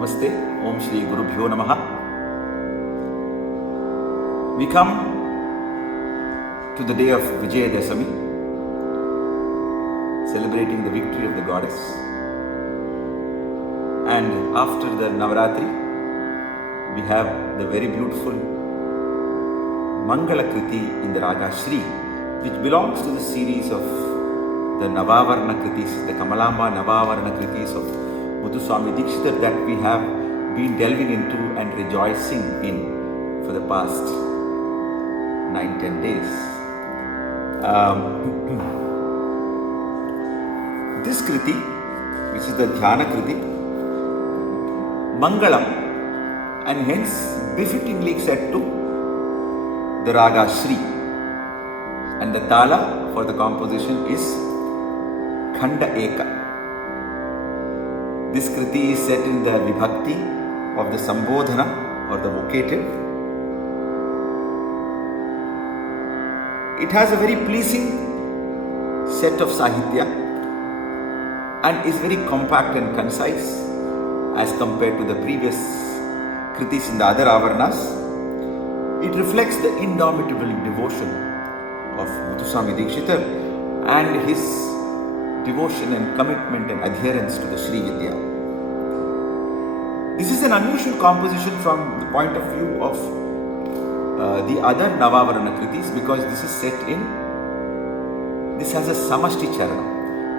Namaste. Om Shri Gurubhyo Namaha. We come to the day of Vijayadashami, celebrating the victory of the goddess. And after the Navaratri, we have the very beautiful Mangala Kriti in the Raga Shri, which belongs to the series of the Navavarna Kritis, the Kamalamba Navavarna Kritis of Muthuswami Dikshitar that we have been delving into and rejoicing in for the past 9-10 days. This Kriti, which is the Dhyana Kriti, Mangalam, and hence befittingly set to the Raga Shri, and the Tala for the composition is Khanda Eka. This Kriti is set in the Vibhakti of the Sambodhana or the vocative. It has a very pleasing set of Sahitya and is very compact and concise as compared to the previous Kritis in the other Avarnas. It reflects the indomitable devotion of Muthuswami Dikshitar and his devotion and commitment and adherence to the Sri Vidya. This is an unusual composition from the point of view of the other Navavarana Kritis because this is set in, this has a Samashti Charana.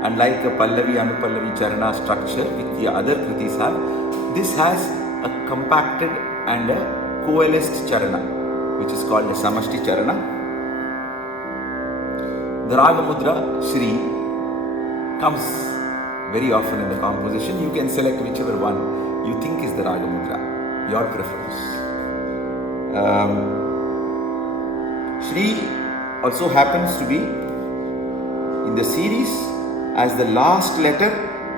Unlike the Pallavi Anupallavi Charana structure which the other Kritis have, this has a compacted and a coalesced Charana which is called the Samashti Charana. The Raga Mudra Shri comes very often in the composition. You can select whichever one you think is the Raga Mudra, your preference. Shri also happens to be in the series as the last letter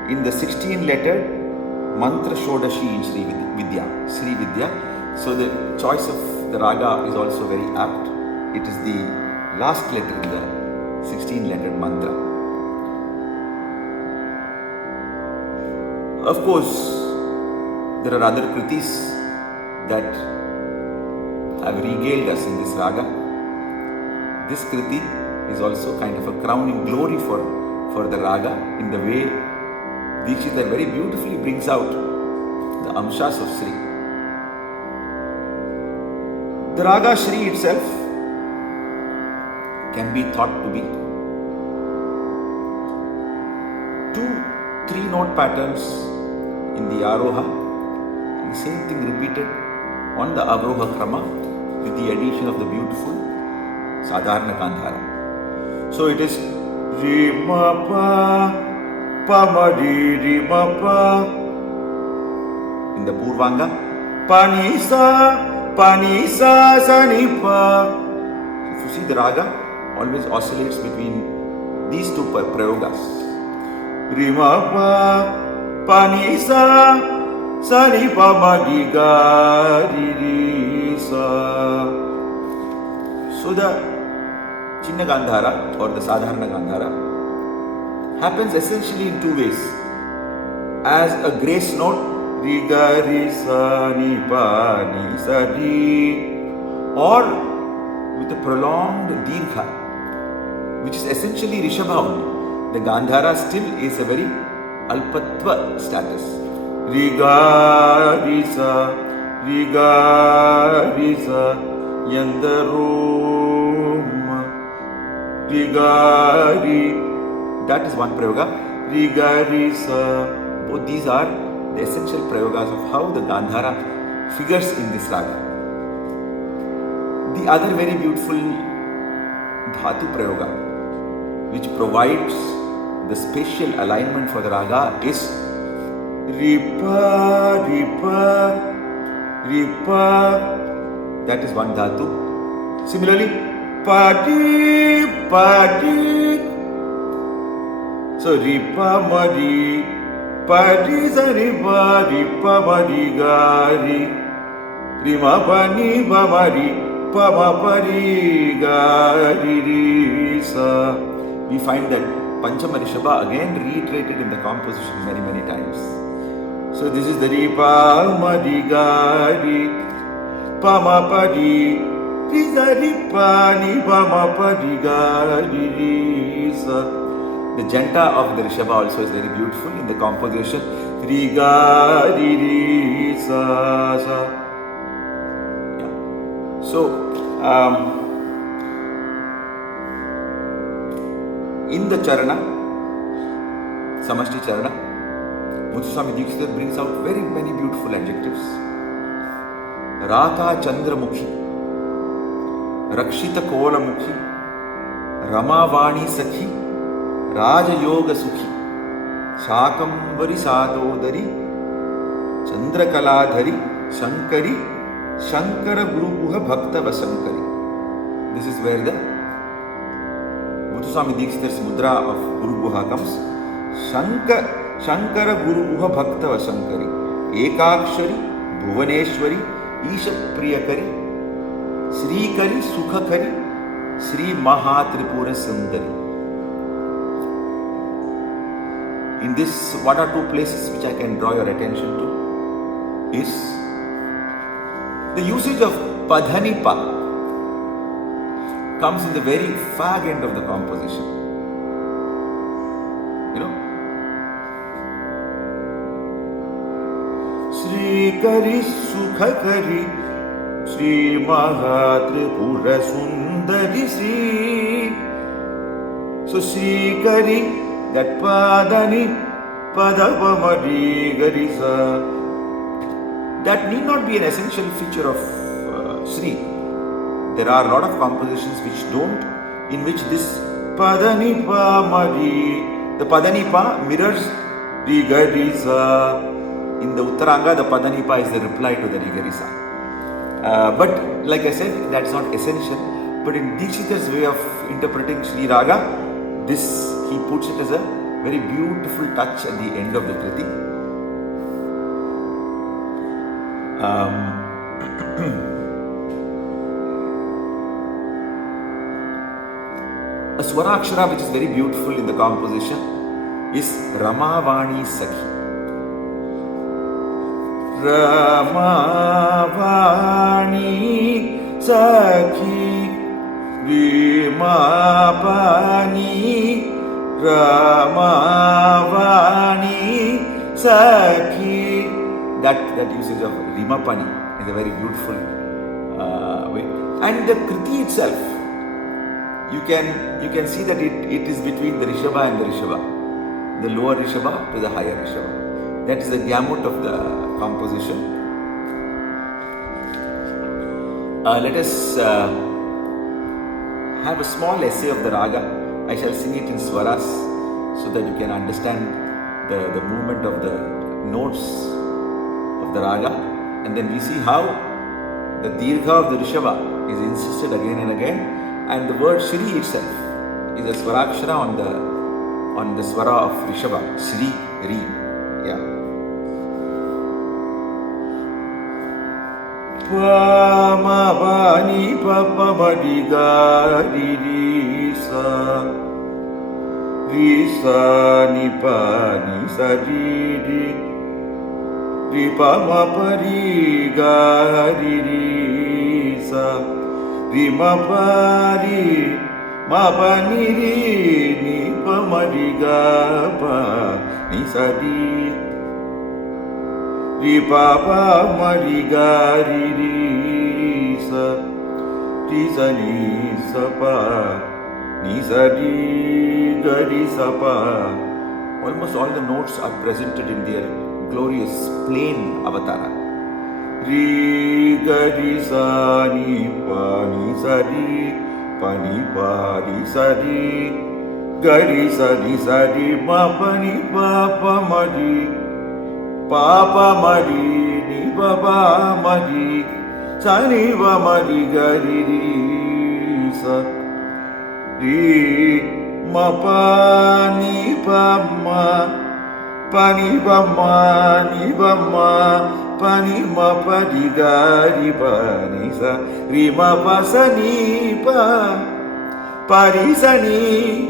in the 16-lettered Mantra Shodashi in Sri Vidya. So the choice of the Raga is also very apt. It is the last letter in the 16-lettered mantra. Of course, there are other Kritis that have regaled us in this Raga. This Kriti is also kind of a crowning glory for the Raga in the way Dikshitar very beautifully brings out the Amshas of Sri. The Raga Shri itself can be thought to be 2 3-note patterns in the Aroha, and the same thing repeated on the Avroha Krama with the addition of the beautiful Sadharana Gandhara. So it is Rimapa Pamadi Rimapa in the Purvanga, Panisa Panisa Sanipa. If you see the Raga always oscillates between these two prayogas. Rimapa Panisa Sanipa Magiga Ririsa. So the Chinna Gandhara or the Sadharana Gandhara happens essentially in 2 ways. As a grace note, Riga Risa Nipa Nisa Ri, or with a prolonged Dirgha, which is essentially Rishabhaund. The Gandhara still is a very Alpatva status. Riga Risa Yandaroma Rigari. That is one prayoga. Rigarisa. Both these are the essential prayogas of how the Gandhara figures in this Raga. The other very beautiful Dhatu prayoga, which provides the spatial alignment for the Raga, is Ripa Ripa Ripa. That is one Dhatu. Similarly, Padi Padi. So Ripa Madi Padi Zaripa Ripa Madi Gari Rima Pani Bamari Pama Pari Gari Risa. We find that Panchama Rishabha again reiterated in the composition many times. So this is the re pa ma re ga re pa ma pa re re sa re pa ni pa ma pa re ga re re sa. The janta of the Rishabha also is very beautiful in the composition. Re ga re re sa sa. Yeah. So in the charana, Samashti charana, Muthuswami Dikshita brings out very many beautiful adjectives. Raka Chandramukhi, Rakshita Kolamukhi, Ramavani Sakhi, Raja Yoga Sukhi, Shakambari Sadodari, Chandrakalaadhari, Shankari, Shankara Guruguha Bhakta Vasankari. This is where the Muthuswami Dikshita's mudra of Guruguha comes. Shankara Guruguha Bhakta Vasankari, Ekakshari, Bhuvaneshwari, Isha Priyakari, Sri Kari, Sukhakari, Sri Mahatripura Sundari. In this one or two places which I can draw your attention to is the usage of Padhanipa comes in the very fag end of the composition. You know, Sri Kari Sukhakari, Sri Mahatripura Sundari Sri. So Sri Kari, that Padani, Padavamari Garisa, that need not be an essential feature of Sri. There are a lot of compositions which don't, in which this Padanipa Mari, the Padanipa mirrors Rigarisa. In the Uttaranga, the Padanipa is the reply to the Rigarisa. But like I said, that's not essential. But in Dikshita's way of interpreting Sri Raga, this he puts it as a very beautiful touch at the end of the Kriti. A Swarakshara which is very beautiful in the composition is Ramavani Sakhi. Ramavani Sakhi Rimapani Ramavani Sakhi. That usage of Rimapani is a very beautiful way. And the Kriti itself, you can see that it is between the Rishabha and the Rishabha, the lower Rishabha to the higher Rishabha. That is the gamut of the composition. Let us have a small essay of the raga. I shall sing it in swaras so that you can understand the movement of the notes of the raga, and then we see how the dirgha of the Rishabha is insisted again and again, and the word Shri itself is a Swarakshara on the swara of Rishabha, Shri, Ri. Yeah. Pamavani papamadiga ririsa Risa nipani sariri Ripamapariga ririsa Rimapari mapaniri nipamadiga pa nisadi Ripapa marigari risa Tisani sapa Nisadi gari sapa. Almost all the notes are presented in their glorious plain avatara. Ri gari sani pani sadi pani pari sadi gari sadi sadi ma pani papa mari Papa Mari, Ni Baba Mari, Sani Va Mari Gari Sa Ri Ma Pani Pama Pani Pama Ni Pama Pani Ma Padi Gari Pani Sa Ri Ma Pasani Pa Parisani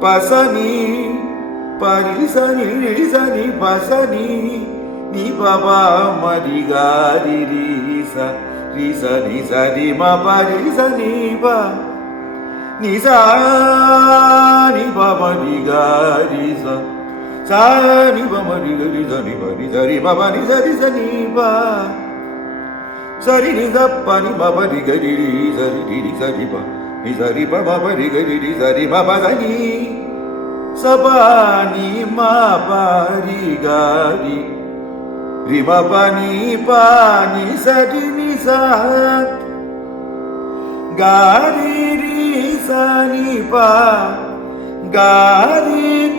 Pasani Parisani Risani Pasani ni pa pa ma ri ga ri ri sa ri ma pa ri sa ni pa ni sa ni pa ma ri ga ri sa ni pa ma ri ga ri sa ri pa pa ni sa ni pa sa ri sa pa ni ma pa ri ga ri sa ri pa ni sa ri pa ma pa ri ga ri sa ri pa pa sa ni sa pa ni ma pa ri ga ri ma pa ni sa ni sa ga ri sa ni pa ga ri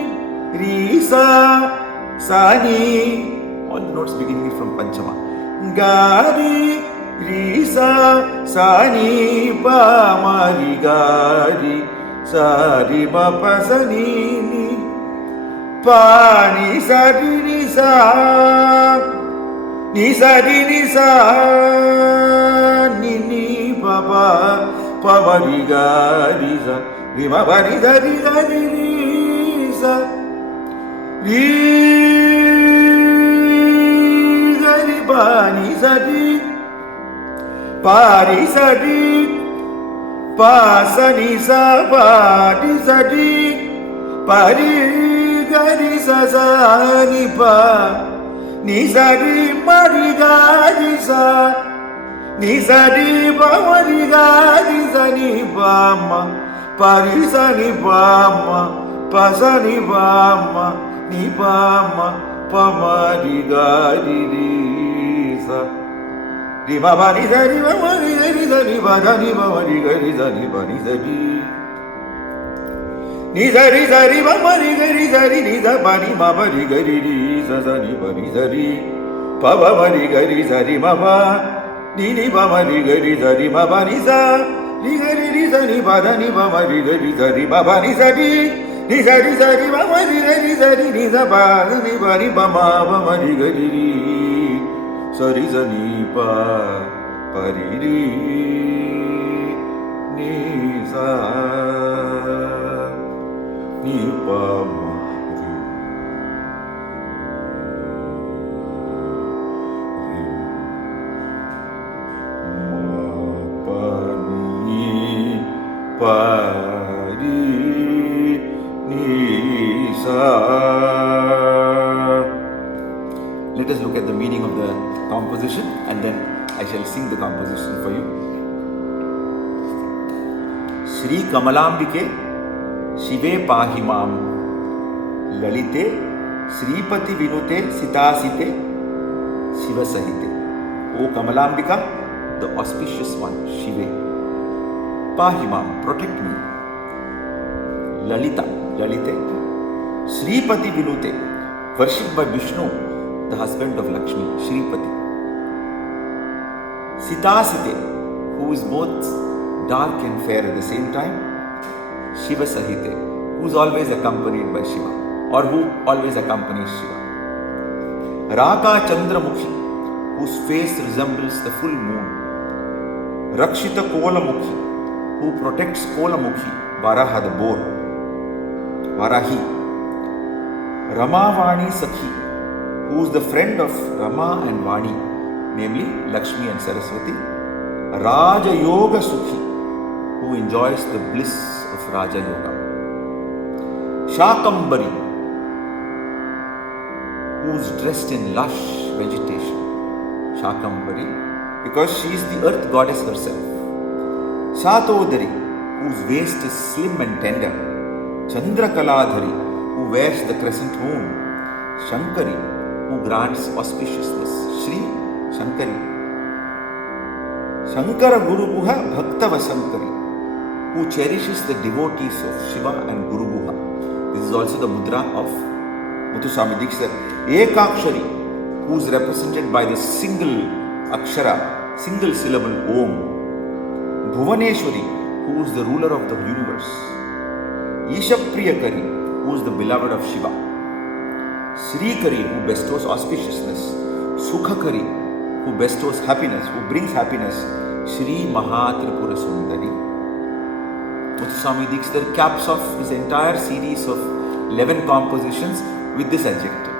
sa ni. All notes beginning from Panchama. Ga ri sa ni pa ma ri ga ri sa ri ma pa sa ni pa ni sa ni sa ni sa ni pa pa ma ri ga ri sa ri ma pa ni sa ri sa ri ga ri pa ni sa ri pa ri sa ri pa sa ni sa pa ri sa ri pa ri ga ri sa ni pa ni sa ri ma ri ga ri sa ni sa ri pa ma ri ga ri sa ni pa ma pa ri sa ni pa ma pa sa ni pa ma ni pa ma ri ga ri sa ri ma pa ni sa ri ma ri ga ri sa ni pa sa ni pa ma ri ga ri sa ni pa ni sa ri ni sa ri ma ri ga ri sa ni sa pa ni ma pa ri ga ri sa ni pa ni sa ri pa ma ri ga ri sa ri ma pa ni pa ma ri ga ri sa ri ma pa ni sa ri ga ri sa ni pa da ni pa ma ri ga ri sa ri ma pa ni sa ri ma ma ri ga ri sa ri ni sa pa ni pa ni pa ma ri ga ri sa ri sa ni pa ri ni sa ni pa ma pa ri ni sa. Let us look at the meaning of the composition and then I shall sing the composition for you. Shri Kamalambike Shive Pahimam Lalite Sripati Vinute Sitasite Shiva Sahite. O Kamalambika, the auspicious one, Shive, Pahimam, protect me. Lalita, Lalite, Sripati Vinute, worshipped by Vishnu, the husband of Lakshmi, Sripati. Sitasite, who is both dark and fair at the same time. Shiva Sahite, who is always accompanied by Shiva, or who always accompanies Shiva. Raka Chandramukhi, whose face resembles the full moon. Rakshita Kolamukhi, who protects Kolamukhi, Varaha the boar. Varahi. Ramavani Sakhi, who is the friend of Rama and Vani, namely Lakshmi and Saraswati. Raja Yoga Sukhi, who enjoys the bliss of Raja Yoga. Shakambari, who is dressed in lush vegetation. Shakambari, because she is the earth goddess herself. Shatodari, whose waist is slim and tender. Chandrakaladhari, who wears the crescent moon. Shankari, who grants auspiciousness. Shri Shankari. Shankara Guruguha Bhaktava Shankari, who cherishes the devotees of Shiva and Guruguha. This is also the mudra of Muthuswami Dikshit. Ekakshari, who is represented by the single akshara, single syllable Om. Bhuvaneshwari, who is the ruler of the universe. Ishapriyakari, who is the beloved of Shiva. Srikari, who bestows auspiciousness. Sukhakari, who bestows happiness, who brings happiness. Shri Mahatripura Sundari. Muthuswami Dikshit caps off his entire series of 11 compositions with this adjective.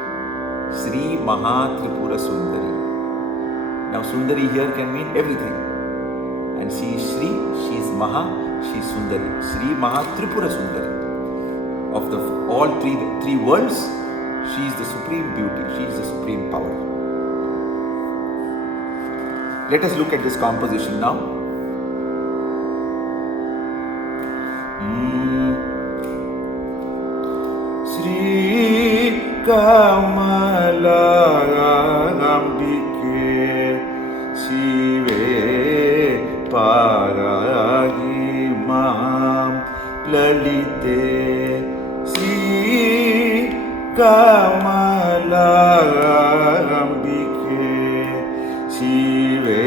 Sri Mahatripura Sundari. Now Sundari here can mean everything. And she is Sri, she is Maha, she is Sundari. Sri Mahatripura Sundari. Of the all three worlds, she is the supreme beauty, she is the supreme power. Let us look at this composition now. Sri Kamalambike Shive Paragi Mam Lalite Sri Kamalambike Shive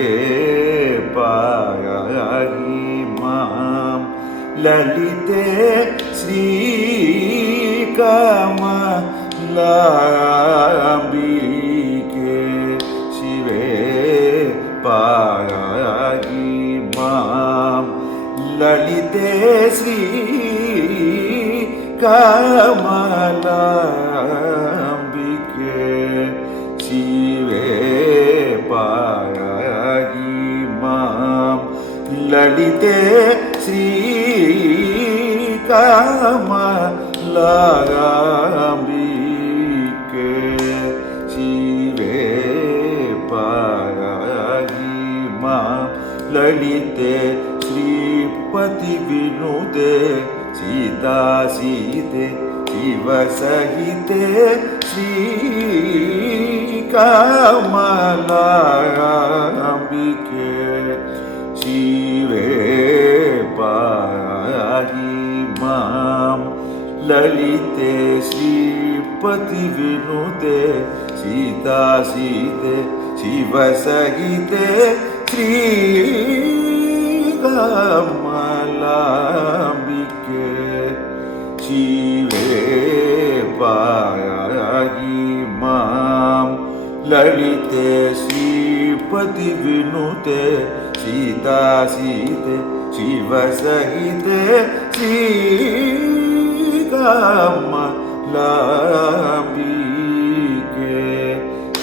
Paragi Mam Lalite Sri Kamalambike Shive Paragi Mam Lalite Sri Kamalambike Shive Paragi Mam Lalite Sri Kamalambike Shive Paragi Mam Lalite Shripati Vinude Sita Site Shiva Sahite Sri Kamalambike Shive Paragi Mam Lalite Shripati Vinude Sita Site Shiva Sahite Sri Kamalambike Shive Paragi Mam Lalite Shripati Vinude Sita Site Shiva Sahite Sri Kamalambike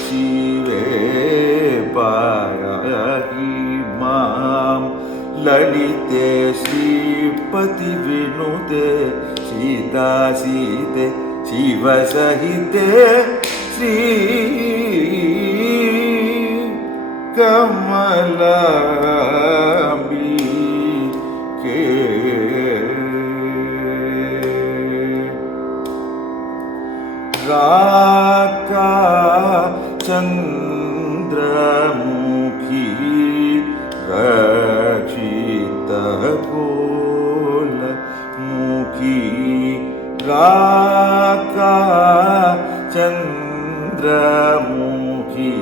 Shive Paragi Mam Lalite Shripati Vinude Sita Site Shiva Sahite Sri Kamalambike Raka Chandramukhi Rachita Kola Mukhi Raka Chandramukhi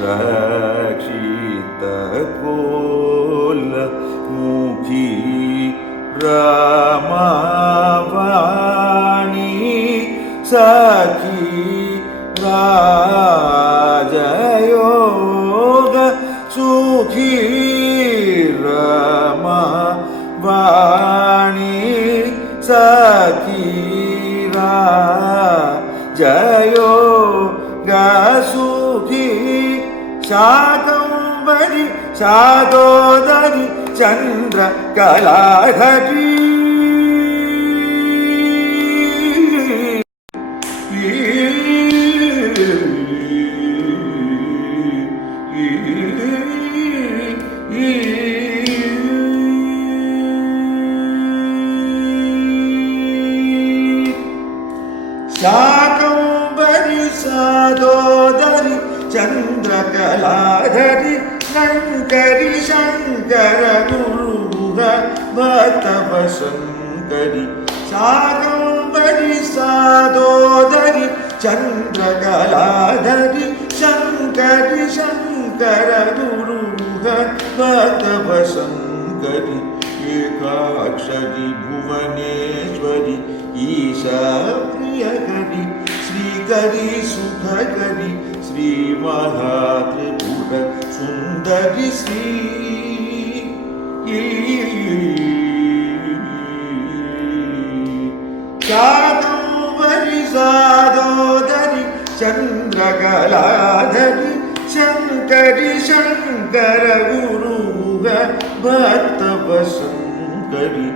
Rachita Kola Mukhi Ramavani Sakhi Rajayoga Sukhi Ramavani Sakhi Rajayoga Sukhi Shakambari Sadodari Chandra Kaladhari Shakambari Sadodari Chandra Kaladhari Nankari Shankara Guruha Bhattava Shankari Shakambari Sadodari Chandra Kaladhari Shankari Shankara Guruha Bhattava Shankari Ekakshari Bhuvaneshwari Isha Priyakari Srikari Sukhakari Sri Mahatripura Sundari Sri Shakambari Sadodari चंद्रकलाधरी Shankari Shankar गुरुग भक्तव Shankari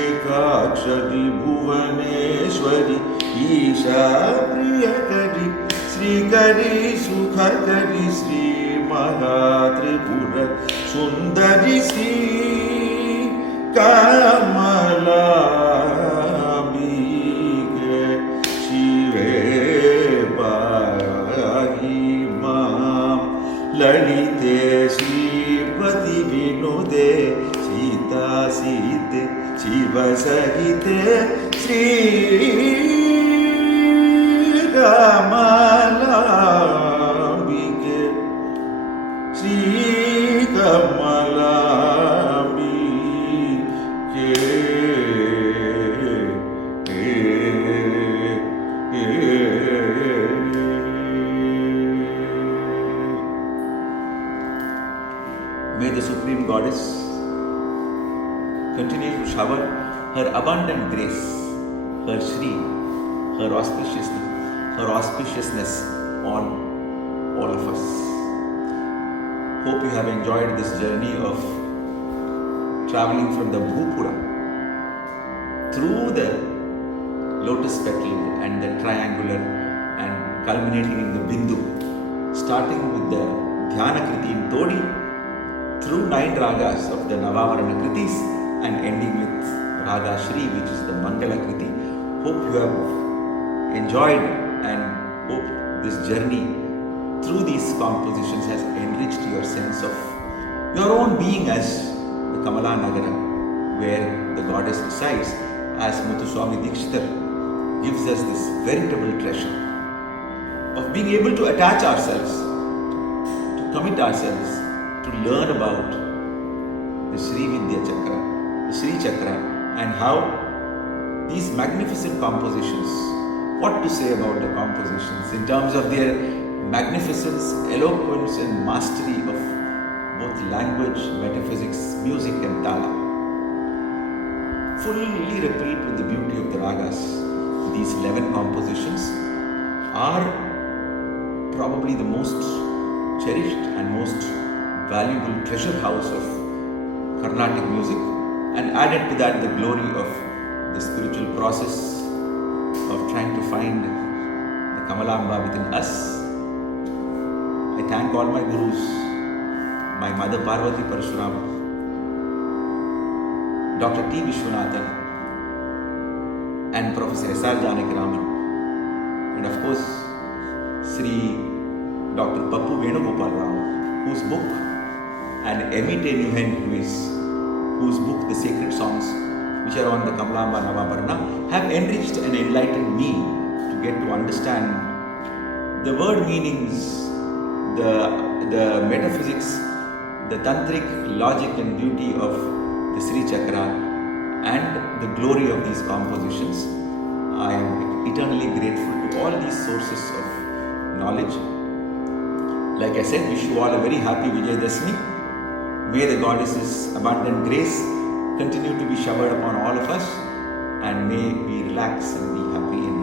एकाक्षरी Bhuvaneshwari Isha प्रियकरी श्रीकरी सुखकरी Shri Mahatripur सुंदरी श्री कमलांबिके शिवे पाहि मां ललिते श्रीपति विनुदे सीता सीते Shiv सहिते Shri कमलांबिके Shri कमलांबिके May the Supreme Goddess continue to shower her abundant grace, her Shri, her auspiciousness on all of us. Hope you have enjoyed this journey of traveling from the Bhupura through the lotus petal and the triangular and culminating in the Bindu, starting with the Dhyana Kriti in Todi, through 9 ragas of the Navavarana Kritis and ending with Raga Shri, which is the Mangala Kriti. Hope you have enjoyed and hope this journey through these compositions has enriched your sense of your own being as the Kamala Nagara, where the goddess resides, as Muthuswami Dikshitar gives us this veritable treasure of being able to attach ourselves, to commit ourselves, to learn about the Sri Vidya Chakra, the Sri Chakra, and how these magnificent compositions, what to say about the compositions in terms of their magnificence, eloquence and mastery of both language, metaphysics, music and tala. Fully replete with the beauty of the ragas. These 11 compositions are probably the most cherished and most valuable treasure house of Carnatic music, and added to that the glory of the spiritual process of trying to find the Kamalamba within us. I thank all my gurus, my mother Parvati Parashuram, Dr. T. Vishwanathan, and Professor S.R. Janakiraman, and of course Sri Dr. Pappu Venugopal Rao, whose book, and Emite Nuhen Lewis, whose book The Sacred Songs, which are on the Kamalamba Navavarana, have enriched and enlightened me to get to understand the word meanings, the metaphysics, the tantric logic and beauty of the Sri Chakra and the glory of these compositions. I am eternally grateful to all these sources of knowledge. Like I said, wish you all a very happy Vijayadashmi. May the goddess's abundant grace continue to be showered upon all of us, and may we relax and be happy in